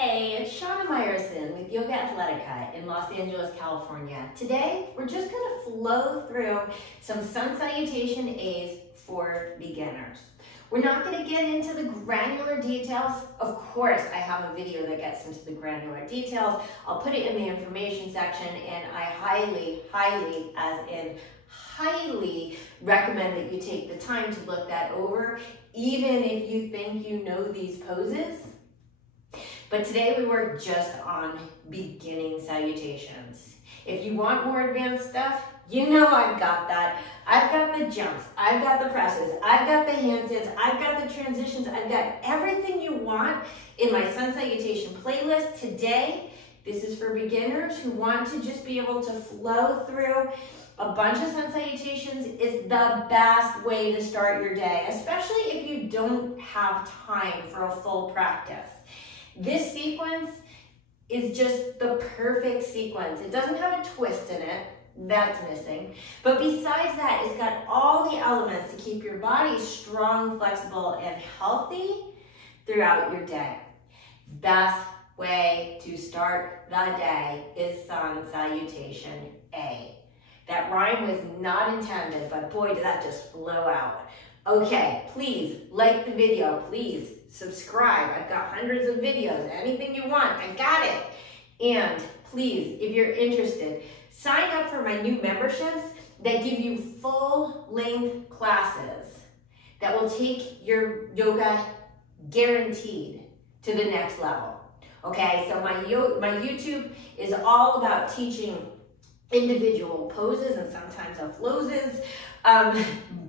Hey, it's Shana Meyerson with YOGAthletica in Los Angeles, California. Today, we're just going to flow through some Sun Salutation A's for beginners. We're not going to get into the granular details. Of course, I have a video that gets into the granular details. I'll put it in the information section, and I highly recommend that you take the time to look that over, even if you think you know these poses. But today we work just on beginning salutations. If you want more advanced stuff, you know I've got that. I've got the jumps, I've got the presses, I've got the handstands, I've got the transitions, I've got everything you want in my Sun Salutation playlist. Today, this is for beginners who want to just be able to flow through a bunch of Sun Salutations. Is the best way to start your day, especially if you don't have time for a full practice. This sequence is just the perfect sequence. It doesn't have a twist in it, that's missing. But besides that, it's got all the elements to keep your body strong, flexible, and healthy throughout your day. Best way to start the day is Sun Salutation A. That rhyme was not intended, but boy, did that just flow out. Okay, please like the video, please subscribe. I've got hundreds of videos, anything you want, I got it. And please, if you're interested, sign up for my new memberships that give you full-length classes that will take your yoga guaranteed to the next level. Okay, so my YouTube is all about teaching individual poses and sometimes floses,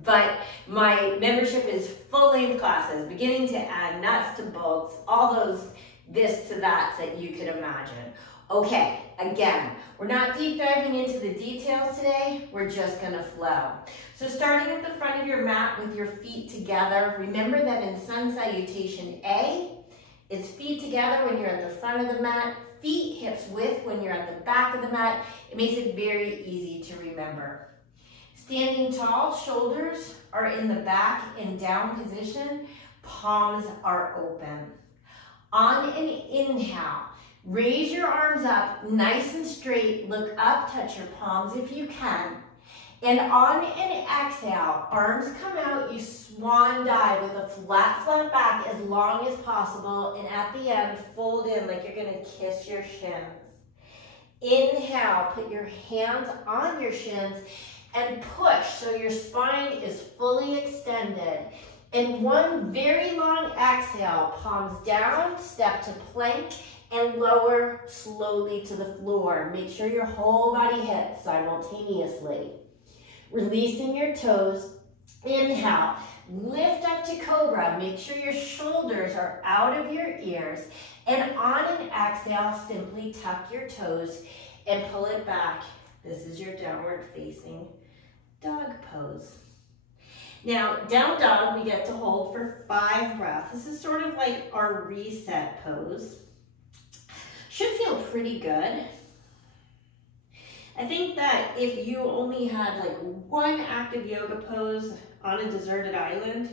but my membership is full-length classes, beginning to end, nuts to bolts, all those this to that you could imagine. Okay, again, we're not deep diving into the details today, we're just gonna flow. So starting at the front of your mat with your feet together, remember that in Sun Salutation A, it's feet together when you're at the front of the mat, feet hips width when you're at the back of the mat. It makes it very easy to remember. Standing tall, shoulders are in the back in down position, palms are open. On an inhale, raise your arms up nice and straight, look up, touch your palms if you can. And on an exhale, arms come out, you swan dive with a flat back as long as possible, and at the end, fold in like you're gonna kiss your shins. Inhale, put your hands on your shins and push so your spine is fully extended. And one very long exhale, palms down, step to plank, and lower slowly to the floor. Make sure your whole body hits simultaneously. Releasing your toes, inhale, lift up to cobra, make sure your shoulders are out of your ears, and on an exhale, simply tuck your toes and pull it back. This is your downward facing dog pose. Now, down dog, we get to hold for 5 breaths. This is sort of like our reset pose. Should feel pretty good. I think that if you only had like one active yoga pose on a deserted island,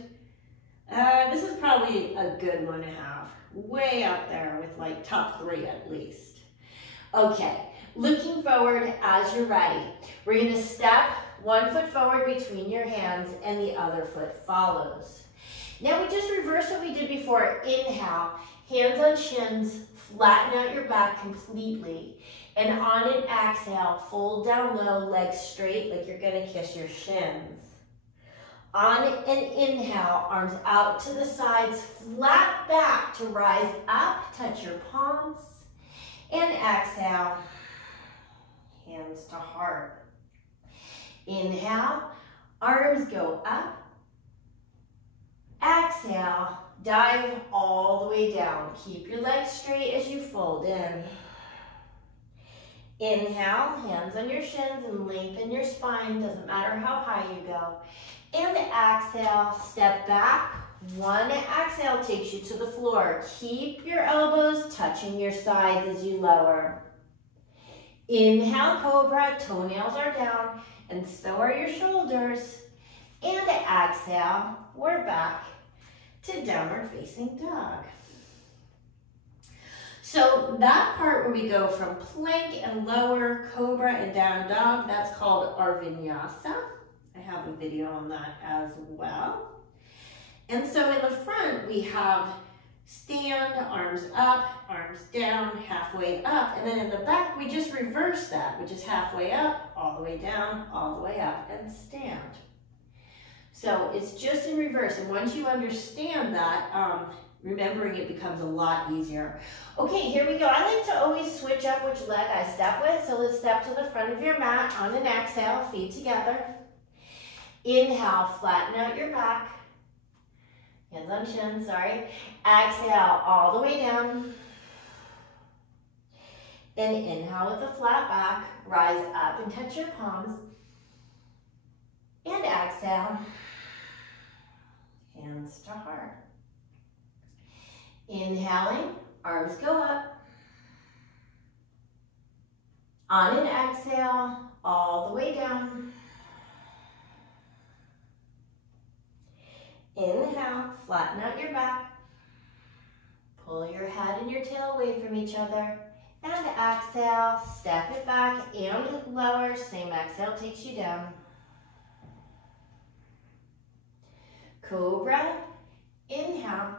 this is probably a good one to have. Way up there with like top 3 at least. Okay, looking forward as you're ready. We're gonna step 1 foot forward between your hands and the other foot follows. Now we just reverse what we did before. Inhale, hands on shins, flatten out your back completely. And on an exhale, fold down low, legs straight like you're gonna kiss your shins. On an inhale, arms out to the sides, flat back to rise up, touch your palms. And exhale, hands to heart. Inhale, arms go up. Exhale, dive all the way down. Keep your legs straight as you fold in. Inhale, hands on your shins and lengthen your spine, doesn't matter how high you go. And exhale, step back. One exhale takes you to the floor. Keep your elbows touching your sides as you lower. Inhale, cobra, toenails are down, and so are your shoulders. And exhale, we're back to downward facing dog. So that part where we go from plank and lower, cobra and down dog, that's called our vinyasa. I have a video on that as well. And so in the front, we have stand, arms up, arms down, halfway up. And then in the back, we just reverse that, which is halfway up, all the way down, all the way up, and stand. So it's just in reverse. And once you understand that, remembering it becomes a lot easier. Okay, here we go. I like to always switch up which leg I step with. So let's step to the front of your mat on an exhale, feet together. Inhale, flatten out your back. Hands on chin, sorry. Exhale all the way down. And inhale with a flat back. Rise up and touch your palms. And exhale. Hands to heart. Inhaling, arms go up. On an exhale, all the way down. Inhale, flatten out your back. Pull your head and your tail away from each other. And exhale, step it back and lower. Same exhale takes you down. Cobra, inhale.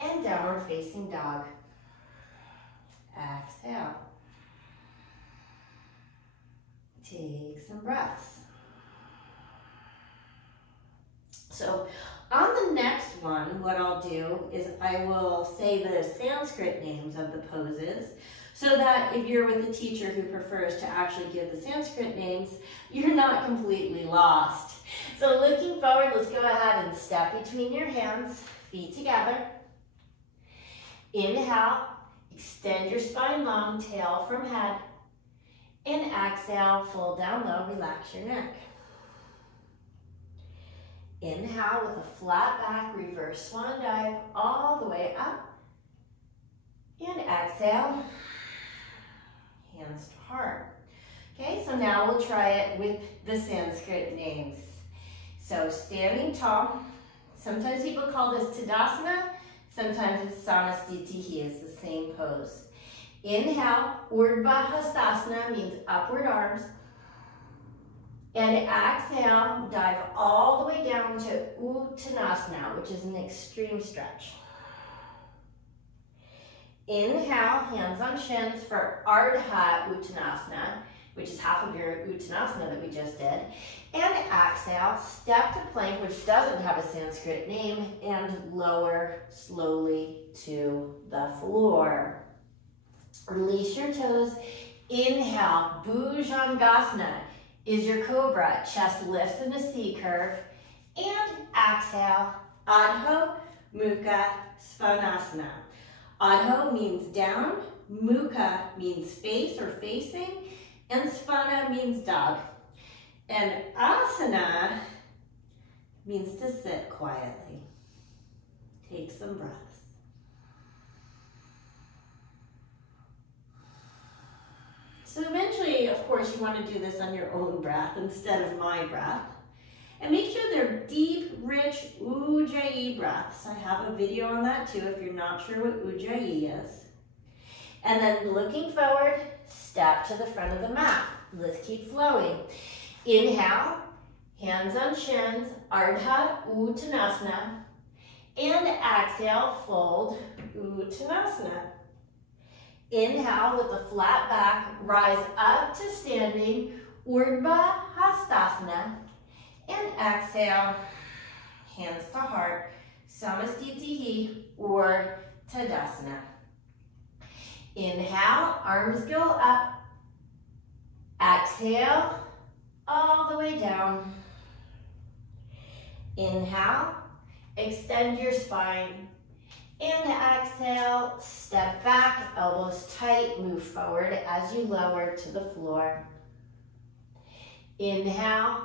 And downward facing dog. Exhale. Take some breaths. So on the next one, what I'll do is I will say the Sanskrit names of the poses so that if you're with a teacher who prefers to actually give the Sanskrit names, you're not completely lost. So looking forward, let's go ahead and step between your hands, feet together. Inhale, extend your spine long, tail from head. And exhale, fold down low, relax your neck. Inhale with a flat back, reverse swan dive, all the way up. And exhale, hands to heart. Okay, so now we'll try it with the Sanskrit names. So standing tall, sometimes people call this Tadasana, sometimes it's Samasthiti, it's the same pose. Inhale, Urdhva Hastasana means upward arms. And exhale, dive all the way down to Uttanasana, which is an extreme stretch. Inhale, hands on shins for Ardha Uttanasana, which is half of your Uttanasana that we just did. And exhale, step to plank, which doesn't have a Sanskrit name, and lower slowly to the floor. Release your toes. Inhale, Bhujangasana is your cobra. Chest lifts in a C curve. And exhale, Adho Mukha Svanasana. Adho means down, Mukha means face or facing, and Svana means dog. And asana means to sit quietly. Take some breaths. So eventually, of course, you want to do this on your own breath instead of my breath. And make sure they're deep, rich Ujjayi breaths. I have a video on that too if you're not sure what Ujjayi is. And then looking forward, step to the front of the mat. Let's keep flowing. Inhale, hands on shins, Ardha Uttanasana. And exhale, fold Uttanasana. Inhale with a flat back, rise up to standing, Urdhva Hastasana. And exhale, hands to heart, Samasthiti or Tadasana. Inhale, arms go up. Exhale, all the way down. Inhale, extend your spine. And exhale, step back, elbows tight, move forward as you lower to the floor. Inhale,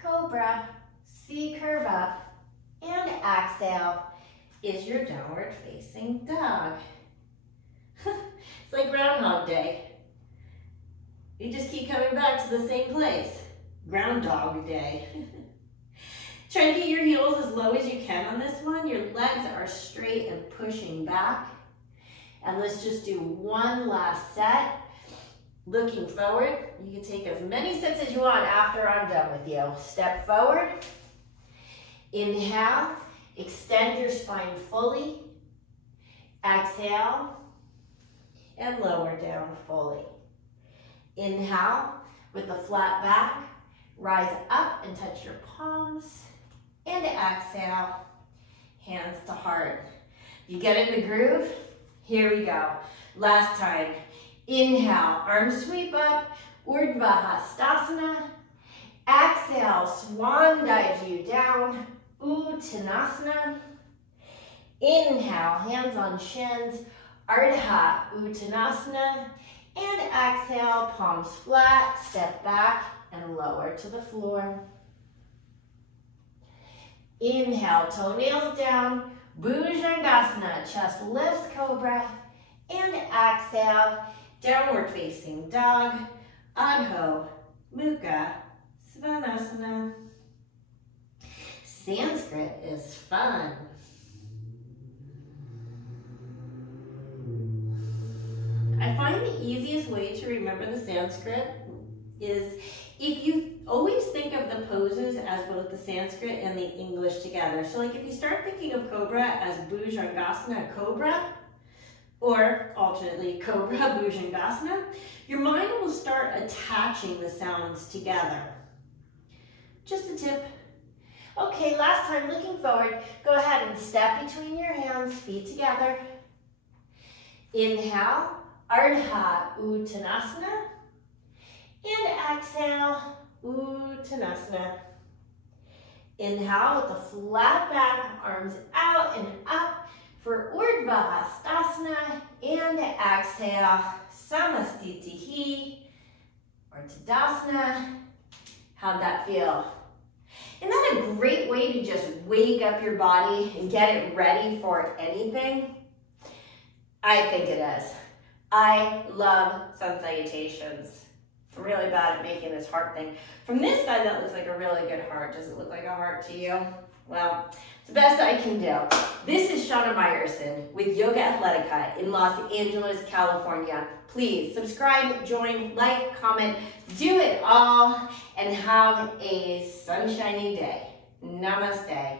cobra, C curve up. And exhale is your downward facing dog. It's like Groundhog Day. You just keep coming back to the same place. Groundhog Day. Try to get your heels as low as you can on this one. Your legs are straight and pushing back. And let's just do one last set. Looking forward, you can take as many sets as you want after I'm done with you. Step forward, inhale, extend your spine fully, exhale, and lower down fully. Inhale, with the flat back, rise up and touch your palms, and exhale, hands to heart. You get in the groove? Here we go. Last time. Inhale, arms sweep up, Urdhva Hastasana. Exhale, swan dives you down, Uttanasana. Inhale, hands on shins, Ardha Uttanasana. And exhale, palms flat, step back and lower to the floor. Inhale, toenails down, Bhujangasana, chest lifts, cobra. And exhale, downward facing dog, Adho Mukha Svanasana. Sanskrit is fun. I find the easiest way to remember the Sanskrit is if you always think of the poses as both the Sanskrit and the English together. So like if you start thinking of Cobra as Bhujangasana, Cobra, or alternately Cobra, Bhujangasana, your mind will start attaching the sounds together. Just a tip. Okay, last time, looking forward, go ahead and step between your hands, feet together. Inhale, Ardha Uttanasana. And exhale, Uttanasana. Inhale with the flat back, arms out and up for Urdhva Hastasana. And exhale, Samastitihi or Tadasana. How'd that feel? Isn't that a great way to just wake up your body and get it ready for anything? I think it is. I love sun salutations. I'm really bad at making this heart thing. From this side, that looks like a really good heart. Does it look like a heart to you? Well, it's the best I can do. This is Shana Meyerson with YOGAthletica in Los Angeles, California. Please subscribe, join, like, comment, do it all, and have a sunshiny day. Namaste.